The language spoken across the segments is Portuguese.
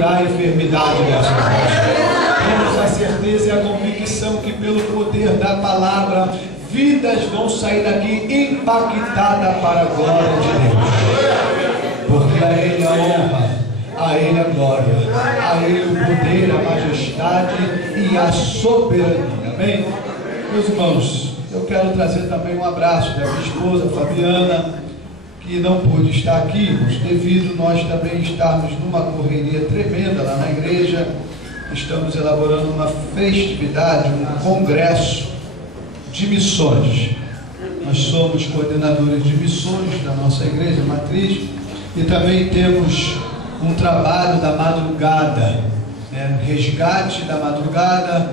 a enfermidade dessa vida. Temos a certeza e a convicção que pelo poder da palavra, vidas vão sair daqui impactadas para a glória de Deus. Porque a Ele a honra, a Ele a glória, a Ele o poder, a majestade e a soberania. Amém? Meus irmãos, eu quero trazer também um abraço da minha esposa Fabiana, que não pôde estar aqui, mas devido nós também estarmos numa correria tremenda lá na igreja, estamos elaborando uma festividade, um congresso de missões. Nós somos coordenadores de missões da nossa igreja matriz e também temos um trabalho da madrugada, resgate da madrugada,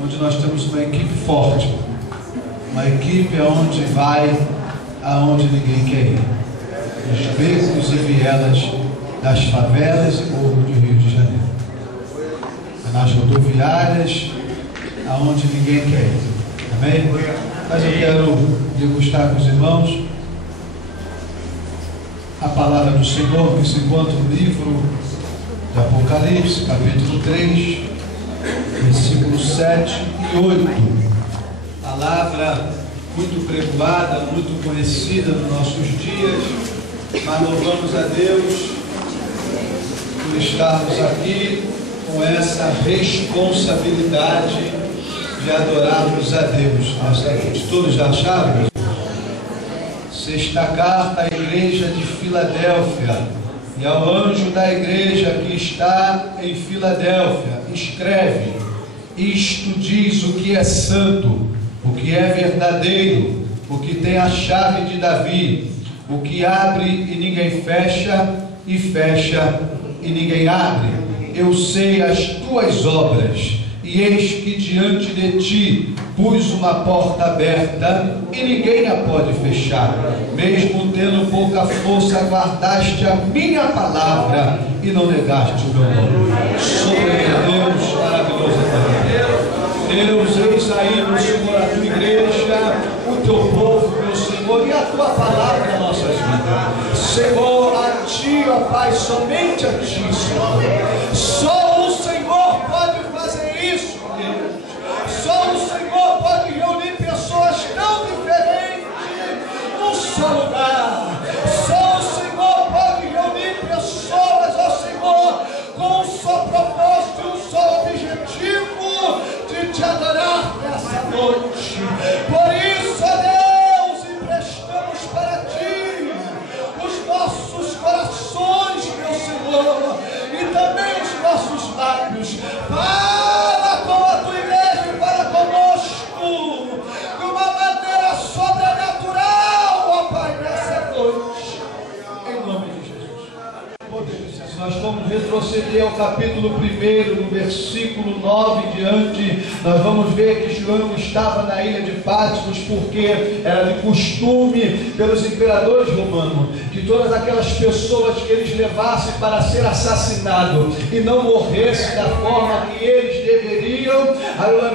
onde nós temos uma equipe forte, uma equipe onde vai aonde ninguém quer ir, nos becos e vielas das favelas e morros de Rio de Janeiro, nas rodoviárias aonde ninguém quer ir. Amém? Mas eu quero degustar com os irmãos a palavra do Senhor que se encontra no livro de Apocalipse, capítulo 3, versículos 7 e 8. Palavra muito pregoada, muito conhecida nos nossos dias, mas louvamos a Deus por estarmos aqui com essa responsabilidade de adorarmos a Deus nessa noite. Todos já acharam? Sexta carta à igreja de Filadélfia, e ao anjo da igreja que está em Filadélfia, escreve: isto diz o que é santo, o que é verdadeiro, o que tem a chave de Davi, o que abre e ninguém fecha, e fecha e ninguém abre. Eu sei as tuas obras, e eis que diante de ti pus uma porta aberta, e ninguém a pode fechar. Mesmo tendo pouca força, guardaste a minha palavra, e não negaste o meu nome. Soberano Deus, maravilhoso Deus, eis aí, meu Senhor, a tua igreja, o teu povo, meu Senhor, e a tua palavra nas nossas vidas. Senhor, a ti, ó Pai, somente a ti, Senhor. Só o Senhor pode fazer isso, Deus. Só o Senhor pode reunir pessoas tão diferentes num só lugar. Só o Senhor pode reunir pessoas, ó Senhor, com um só propósito e um só objetivo de te adorar nessa noite. Por isso, ó Deus, emprestamos para ti os nossos corações, meu Senhor, e também os nossos lábios. Fala com a tua igreja e fala conosco de uma maneira sobrenatural, ó Pai, nessa noite, em nome de Jesus. Nós vamos retroceder ao capítulo 1, no versículo 9 diante. Nós vamos ver que João estava na ilha de Patmos, porque era de costume pelos imperadores romanos que todas aquelas pessoas que eles levassem para ser assassinados e não morressem da forma que eles deveriam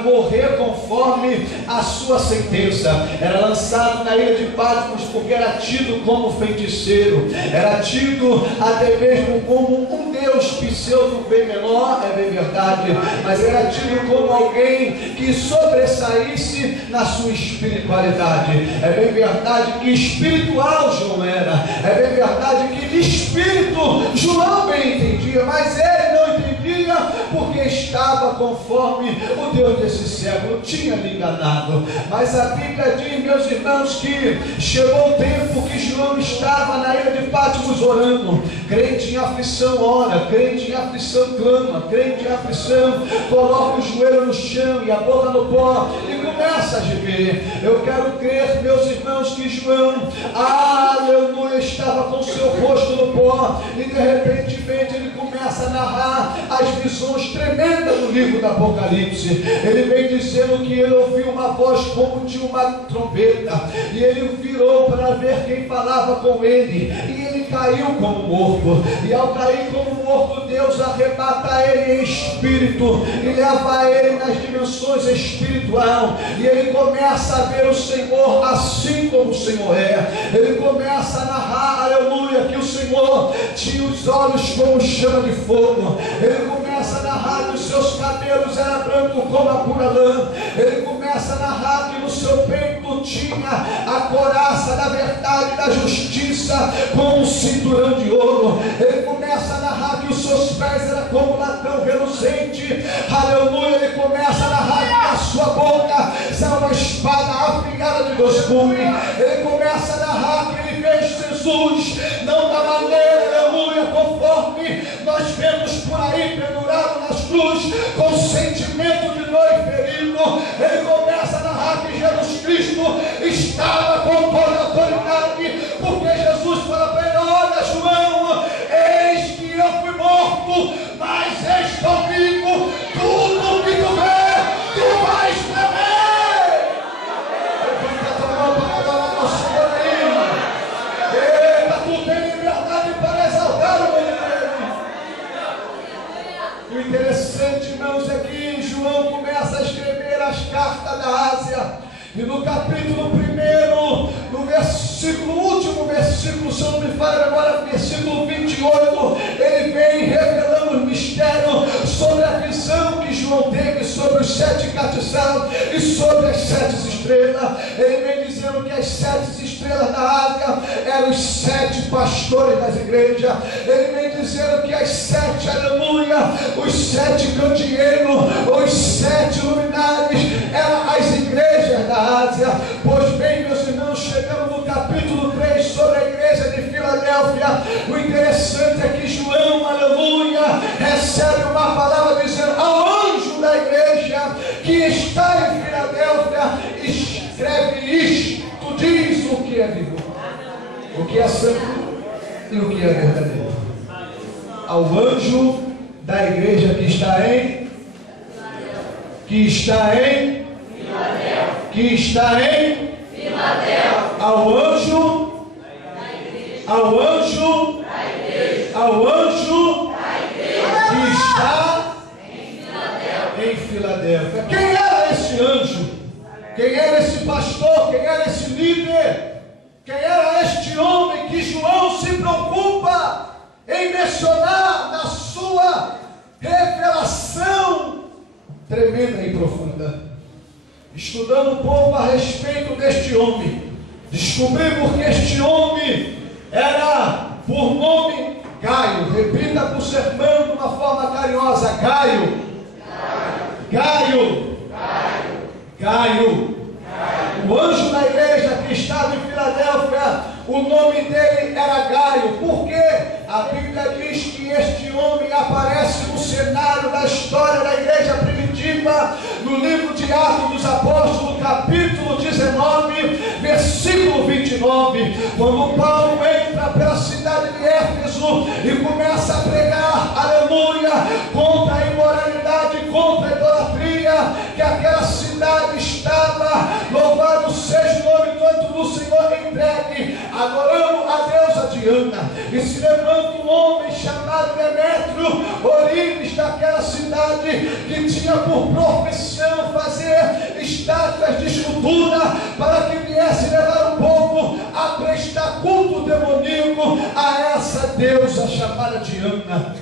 morrer conforme a sua sentença. Era lançado na ilha de Patmos porque era tido como feiticeiro, era tido até mesmo como um deus pseudo bem menor, é bem verdade, mas era tido como alguém que sobressaísse na sua espiritualidade. É bem verdade que espiritual João era, é bem verdade que de espírito João bem entendia, mas ele não entendia porque estava conforme o Deus desse século tinha lhe enganado. Mas a Bíblia diz, meus irmãos, que chegou o tempo que João estava na ilha de Patmos orando. Crente em aflição ora, crente em aflição clama, crente em aflição coloca o joelho no chão e a boca no pó e começa a gemer. Eu quero crer, meus irmãos, que João, aleluia, estava com seu rosto no pó e de repente ele começa a narrar as visões tremendas do livro do Apocalipse. Ele vem dizendo que ele ouviu uma voz como de uma trombeta, e ele virou para ver quem falava com ele, e ele caiu como morto, e ao cair como morto, Deus arrebata ele em espírito e leva ele nas dimensões espiritual, e ele começa a ver o Senhor assim como o Senhor é. Ele começa a narrar, aleluia, que o Senhor tinha os olhos como chama de fogo. Ele começa a narrar que os seus cabelos eram brancos como a pura lã. Ele começa a narrar que no seu peito tinha a couraça da verdade e da justiça com um cinturão de ouro. Ele começa a narrar que os seus pés eram como latão reluzente. Aleluia. Ele começa a narrar que a sua boca será uma espada afiada de dois gumes. Ele começa a narrar que ele fez Jesus não da maneira, aleluia, conforme nós vemos por aí pendurado nas cruzes, com sentimento de dor e ferido. Ele começa a narrar que Jesus Cristo estava com toda a autoridade, porque Jesus fala para ele: olha, João, eis que eu fui morto, mas estou vivo, tudo que tu vê, tu vais ver. Levanta a tua mão para adorar ao Senhor aí. Eita, tu tem liberdade para exaltar o nome dele. E o interessante, irmãos, é que João começa a escrever as cartas da Ásia. E no capítulo 1, no versículo, último versículo, se eu não me falha agora, versículo 28, ele vem revelando o mistério sobre a visão que João teve sobre os 7 castiçados e sobre as 7 estrelas. Ele vem dizendo que as 7 estrelas da Ásia eram os 7 pastores das igrejas. Ele vem dizendo que as 7, aleluia, os 7 candeeiros, os 7 luminares eram as igrejas da Ásia. Pois bem, meus irmãos, chegamos no capítulo 3 sobre a igreja de Filadélfia. O interessante é que João, aleluia, recebe uma palavra dizendo ao anjo da igreja que está em Filadélfia: escreve isto, diz o que é vivo, o que é santo e o que é verdadeiro. Ao anjo da igreja que está em Filadélfia. Ao anjo que está em Filadélfia. Quem era esse anjo? Quem era esse pastor? Quem era esse líder? Quem era este homem que João se preocupa em mencionar na sua revelação tremenda e profunda? Estudando um pouco a respeito deste homem, descobrimos que este homem era por nome Gaio. Repita para o seu irmão de uma forma carinhosa: Gaio. Gaio. Gaio. O anjo da igreja que estava em Filadélfia, o nome dele era Gaio. Por quê? A Bíblia diz que este homem aparece no cenário da história da igreja primitiva, no livro de Atos dos Apóstolos, capítulo 19, versículo 29, quando Paulo entra pela cidade de Éfeso e começa a pregar, aleluia, contra a imoralidade, contra a idolatria que aquela cidade estava. Louvado seja o nome tanto do Senhor, entregue, adorando a deusa Diana. E se levanta um homem chamado Demétrio, Ourives, daquela cidade, que tinha por profissão fazer estátuas de escultura para que viesse levar o povo a prestar culto demoníaco a essa deusa chamada Diana.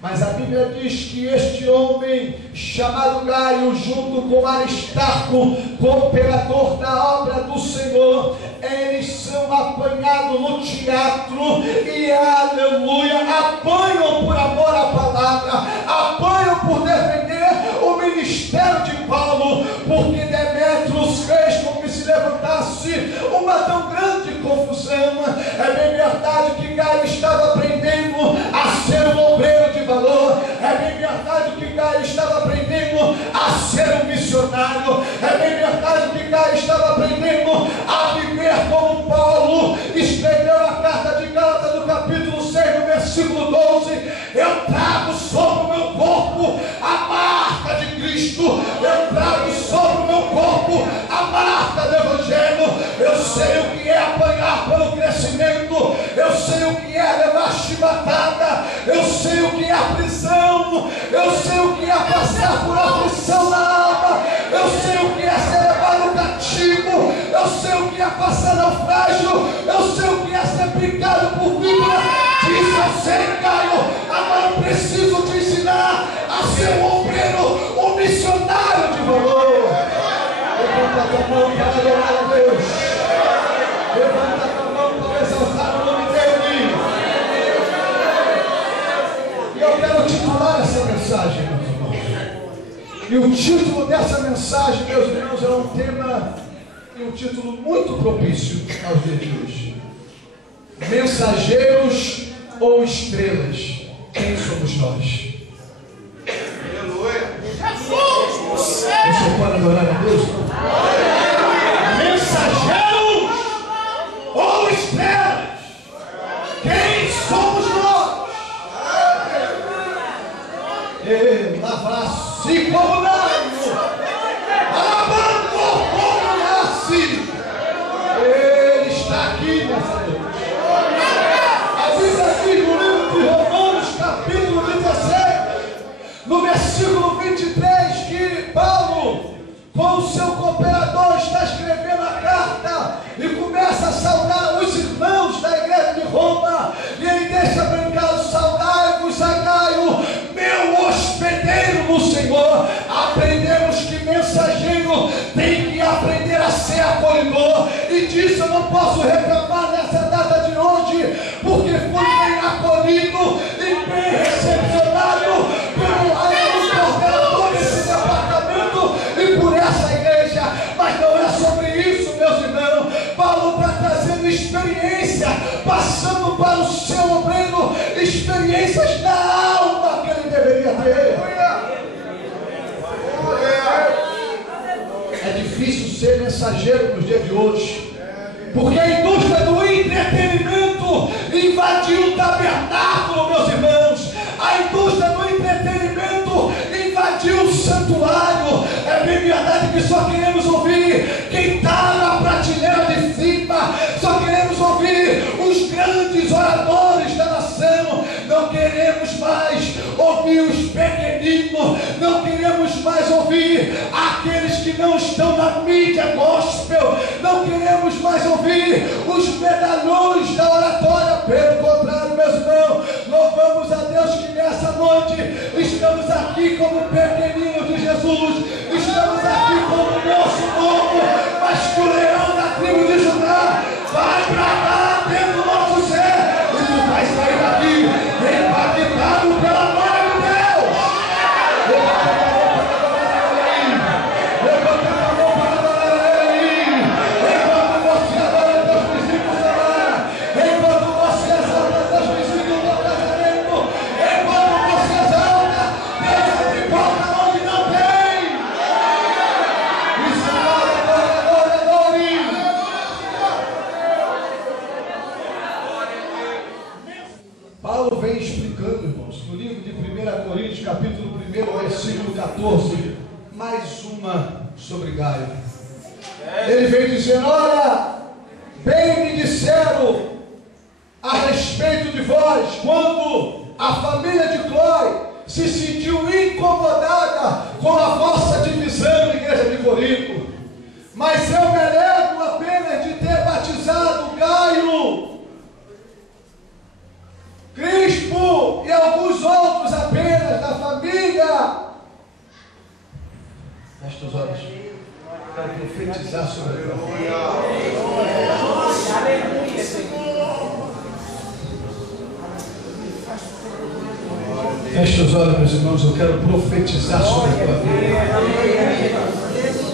Mas a Bíblia diz que este homem chamado Gaio, junto com Aristarco, cooperador da obra do Senhor, eles são apanhados no teatro e, aleluia, apanham por amor à palavra, apanham por defender o ministério de Paulo, porque Demétrios fez com que se levantasse uma tão grande confusão. É bem verdade que Gaio estava aprendendo a ser um obreiro de valor. É bem verdade que Gaio estava aprendendo a ser um missionário. É bem verdade que Gaio estava aprendendo a viver como Paulo escreveu a carta de Gálatas no capítulo 6, no versículo 12: eu trago sobre o meu corpo a marca de Cristo, eu trago sobre o meu corpo a marca do Evangelho. Eu sei o que é apanhar pelo crescimento, eu sei o que é chibatada, eu sei o que é a prisão, eu sei o que é passar por aflição na alma, eu sei o que é ser levado cativo, eu sei o que é passar naufrágio, eu sei o que é ser picado por víbora. Diz: eu sei, Caio, agora eu preciso te ensinar a ser um obreiro, um missionário de valor. Levanta a tua mão para adorar a Deus. Levanta a tua mão para exaltar o nome dele. E eu quero titular essa mensagem, meus irmãos. E o título dessa mensagem, meus irmãos, é um tema e um título muito propício aos dias de hoje. Mensageiros ou estrelas? Quem somos nós? Aleluia! Você pode adorar a Deus? Mensageiros ou estrelas? Quem somos nós? Lavassi como nasce, alabando como nasce. Ele está aqui nessa noite. A Bíblia diz no livro de Romanos, capítulo 16, no versículo 23, que Paulo, com o seu cooperador, está escrevendo a carta e começa a saudar os irmãos da igreja de Roma, e ele deixa brincar: saudai-vos a Gaio, meu hospedeiro no Senhor. Aprendemos que mensageiro tem que aprender a ser acolhedor, e disso eu não posso reclamar nessa data de hoje, porque fui bem acolhido e bem recepcionado pelo coordenador desse departamento e por essa igreja. Mas não é sobre isso, meus irmãos. Paulo está trazendo experiência, passando para o seu obreiro experiências da alma que ele deveria ter. É difícil ser mensageiro nos dias de hoje, porque a indústria do entretenimento invadiu o tabernáculo, meus irmãos. A indústria do entretenimento invadiu o santuário. É bem verdade que só queremos ouvir quem está na prateleira de cima, só queremos ouvir os grandes oradores da nação. Não queremos mais ouvir os pequeninos, não queremos mais ouvir aqueles que não estão na mídia gospel, não queremos mais ouvir os medalhões da oratória. Pelo contrário, meus irmãos, louvamos a Deus que nessa noite estamos aqui como pequeninos de Jesus, estamos aqui como moço novo, mas que o leão da tribo de Judá vai bradar dentro do nosso ser, e tu vai sair daqui impactado pela glória de Deus. Levanta a mão para adorar Ele. Enquanto você adora Deus, vizinhos orar. Enquanto você exalta Deus, vizinhos no casamento. Enquanto você exalta, Deus abre porta onde não tem. Isso, adore, adore, adore. Paulo vem explicando, irmãos, no livro de 1 Coríntios, capítulo 1, versículo 14, mais uma sobre Gaio. Ele vem dizendo: olha, bem me disseram a respeito de vós, quando a família de Clói se sentiu incomodada com a vossa divisão, igreja de Corinto. Mas eu me alegro apenas de ter batizado Gaio, Crispo e alguns outros apenas da família. Feche os olhos. Quero profetizar sobre a tua vida. Feche os olhos, meus irmãos. Eu quero profetizar sobre a tua vida.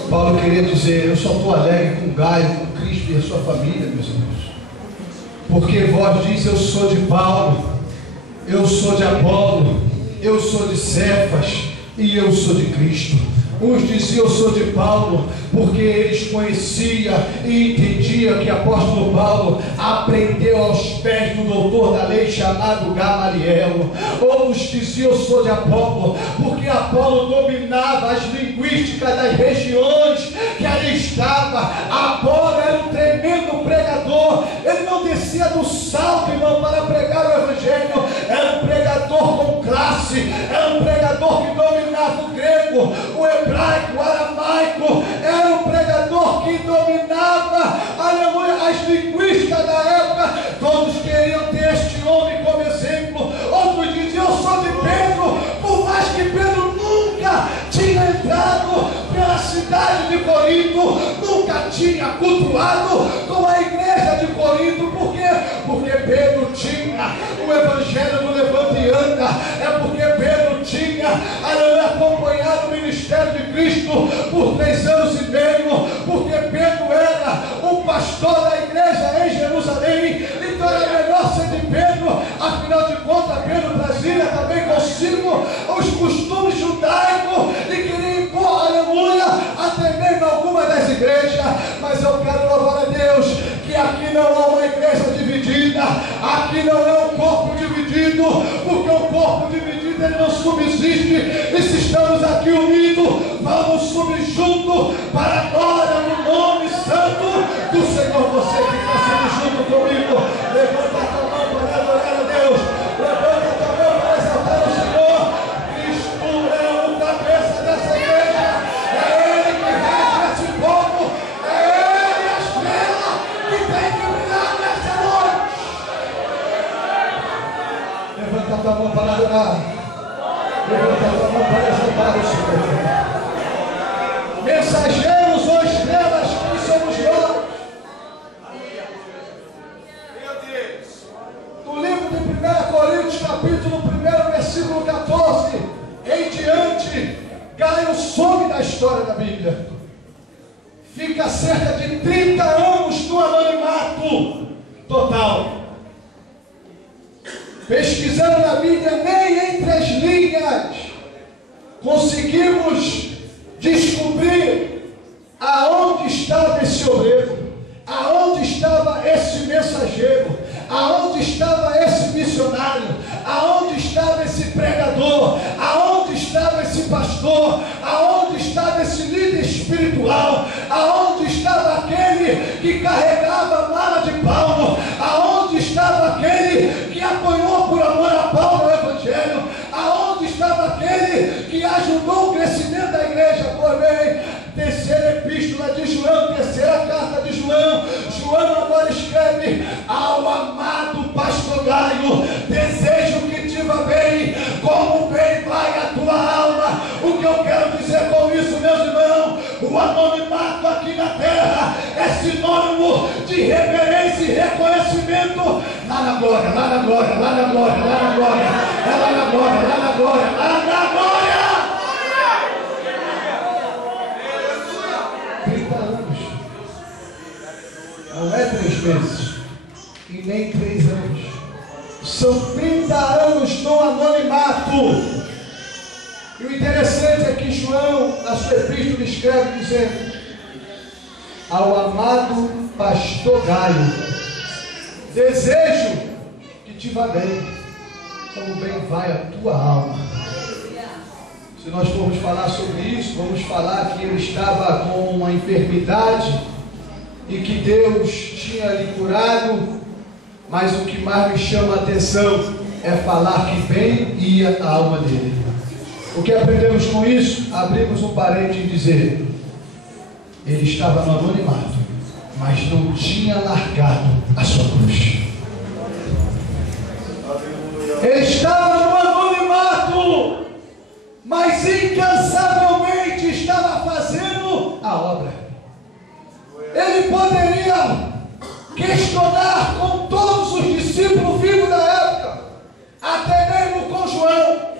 Paulo queria dizer: eu só estou alegre com Gaio, com Crispo e a sua família, meus irmãos, porque vós diz: eu sou de Paulo, eu sou de Apolo, eu sou de Cefas e eu sou de Cristo. Uns diziam: eu sou de Paulo, porque eles conheciam e entendiam que o apóstolo Paulo aprendeu aos pés do doutor da lei chamado Gamaliel. Outros diziam: eu sou de Apolo, porque Apolo dominava as linguísticas das regiões que ali estava. Apolo era um tremendo pregador, ele não descia descia do salto, irmão, para pregar o Evangelho. Era um pregador com classe, era um pregador que dominava o grego, o hebraico, o aramaico. Era um pregador que dominava, aleluia, as linguísticas da época. Todos queriam ter este homem como exemplo. Outros diziam: eu sou de Pedro, por mais que Pedro nunca tinha entrado pela cidade de Corinto, nunca tinha cultuado com a igreja de Corinto. Por quê? Porque Pedro tinha o evangelho do levante e anda. É porque Pedro tinha acompanhado o ministério de Cristo por 3 anos e meio, porque Pedro era o pastor da igreja em Jerusalém. Então era melhor ser de Pedro. Afinal de contas, Pedro trazia também consigo os costumes judaicos e queria impor, aleluia, até mesmo algumas das igrejas. Mas eu quero louvar a Deus que aqui não há uma igreja dividida, aqui não é um corpo dividido, porque o corpo dividido ele não subsiste. E se estamos aqui unidos, vamos subir juntos para a glória no nome santo do Senhor. Você que está sendo junto comigo, levanta a tua mão para adorar a Deus, levanta a tua mão para exaltar o Senhor. Cristo é o cabeça dessa igreja, é Ele que rege esse povo, é Ele a estrela que tem que brilhar nessa noite. Levanta a tua mão para adorar, levanta a tua mão para exaltar o Senhor. Mensageiros ou estrelas, quem somos nós? No livro de 1 Coríntios, capítulo 1, versículo 14 em diante, Gaio some da história da Bíblia. Fica cerca de 30 anos no anonimato total. Pesquisando na Bíblia, nem entre as linhas conseguimos descobrir aonde estava esse obreiro, aonde estava esse mensageiro, aonde estava esse missionário, aonde estava esse pregador, aonde estava esse pastor, aonde estava esse líder espiritual, aonde estava aquele que carregava a mala de Paulo, aonde estava aquele que apoiou por amor a Paulo o Evangelho, aonde estava aquele que ajudou o crescimento da igreja. Pois bem, terceira epístola de João, terceira carta de João, João agora escreve: ao amado pastor Gaio, desejo que te vá bem, como bem vai a tua alma. O que eu quero dizer com isso, meus irmãos? O anonimato aqui na terra é sinônimo de reverência e reconhecimento. Lá na glória, lá na glória, lá na glória, lá na glória, é lá na glória, lá na glória, lá na glória. 30 anos. Não é 3 meses e nem 3 anos. São 30 anos no anonimato. E o interessante é que João, na sua epístola, escreve dizendo: ao amado pastor Gaio, desejo que te vá bem, como bem vai a tua alma. Se nós formos falar sobre isso, vamos falar que ele estava com uma enfermidade e que Deus tinha lhe curado, mas o que mais me chama a atenção é falar que bem ia a alma dele. O que aprendemos com isso? Abrimos um parênteses e dizer: ele estava no anonimato, mas não tinha largado a sua cruz. Ele estava no anonimato, mas incansavelmente estava fazendo a obra. Ele poderia questionar com todos os discípulos vivos da época, até mesmo com João.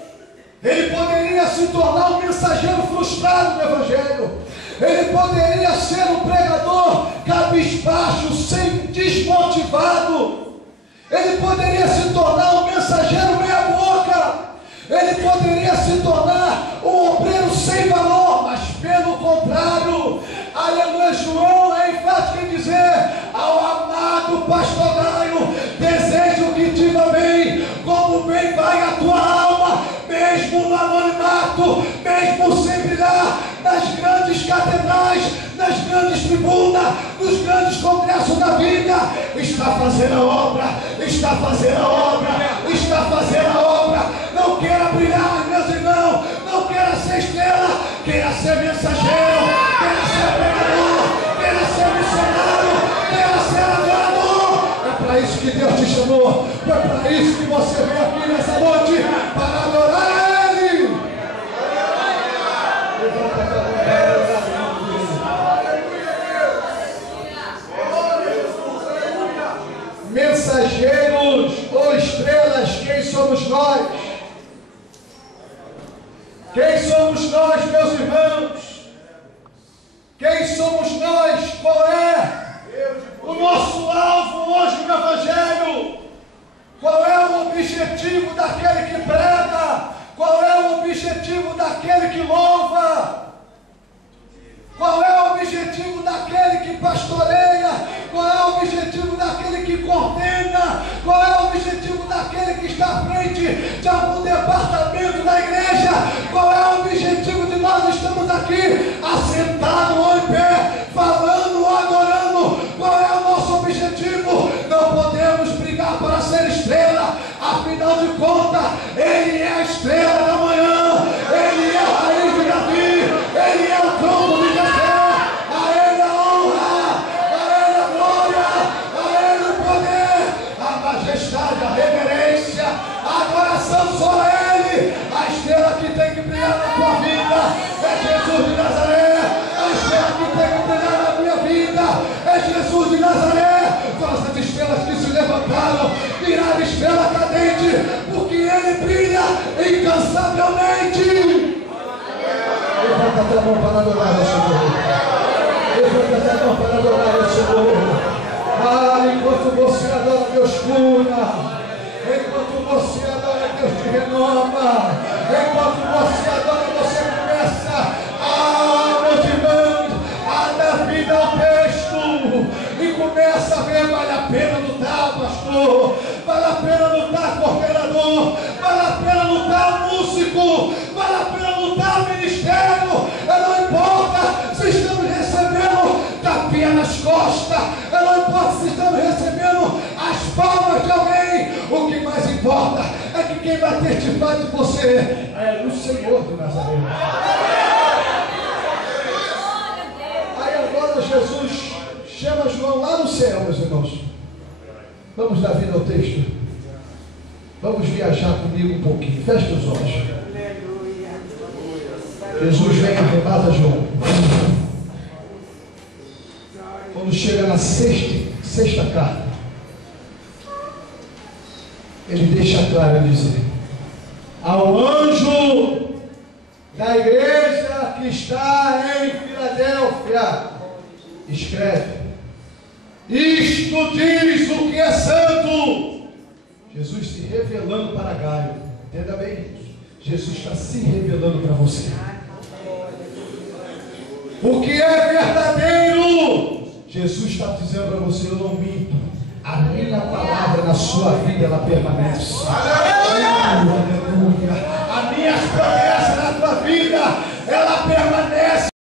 Ele poderia se tornar um mensageiro frustrado do Evangelho. Ele poderia ser um pregador cabisbaixo, sem desmotivado. Ele poderia se tornar um mensageiro meia boca. Ele poderia se tornar um obreiro sem valor, mas pelo contrário, aleluia, João é enfático em dizer: ao amado pastor Gaio, desejo que te vá bem, como bem vai a tua alma, mesmo no anonimato, mesmo sem brilhar nas grandes catedrais, nas grandes tribunas, nos grandes congressos da vida. Está fazendo a obra, está fazendo a obra, está fazendo a obra. Não queira brilhar, meus irmãos, não queira ser estrela, queira ser mensageiro, queira ser pregador, queira ser missionário, queira ser adorador. É para isso que Deus te chamou, é para isso que você veio aqui nessa noite, para adorar Ele. Mensageiros ou estrelas, quem somos nós? Quem somos nós, meus irmãos? Quem somos nós? Qual é o nosso alvo hoje no Evangelho? Qual é o objetivo daquele que prega? Qual é o objetivo daquele que louva? Qual é o objetivo daquele que pastoreia? Qual é o objetivo daquele que coordena? Qual é o objetivo daquele que está à frente de algum departamento da igreja? Qual é o objetivo de nós estamos aqui, assentados ou em pé, falando ou adorando? Qual é o nosso objetivo? Não podemos brigar para ser estrela, afinal de contas, Ele é a estrela da manhã, Ele é a raiz de Davi, Ele é o tronco de Jessé. A Ele a honra, a Ele a glória, a Ele o poder, a majestade, a reverência, a adoração só a Ele. A estrela que tem que brilhar na tua vida é Jesus de Nazaré. A estrela que tem que brilhar na minha vida é Jesus de Nazaré. Foram essas estrelas que se levantaram, viraram estrela cadente, porque Ele brilha incansavelmente. Levanta a tua mão para adorar o Senhor. Levanta a tua mão para adorar o Senhor. Ah, enquanto você adora, Deus cura. Enquanto você adora, Deus te renova. Enquanto você adora, você começa meus irmãos, a dar vida ao texto. E começa a ver, vale a pena lutar, pastor. Vale a pena lutar, coordenador. Vale a pena lutar, músico. Vale a pena lutar, ministério. Não importa se estamos recebendo tapinha nas costas. Não importa se estamos recebendo as palmas de alguém. O que mais importa é que quem vai testificar de você é o Senhor de Nazaré. Aí agora Jesus chama João lá no céu, meus irmãos. Vamos dar vida ao texto. Vamos viajar comigo um pouquinho. Feche os olhos. Jesus vem, arrebata João. Quando chega na sexta carta, ele deixa claro dizer: ao anjo da igreja que está em Filadélfia, escreve: isto diz o que é santo. Jesus se revelando para Gaio. Entenda bem isso. Jesus está se revelando para você. O que é verdadeiro, Jesus está dizendo para você: eu não minto. A minha palavra na sua vida, ela permanece. Aleluia!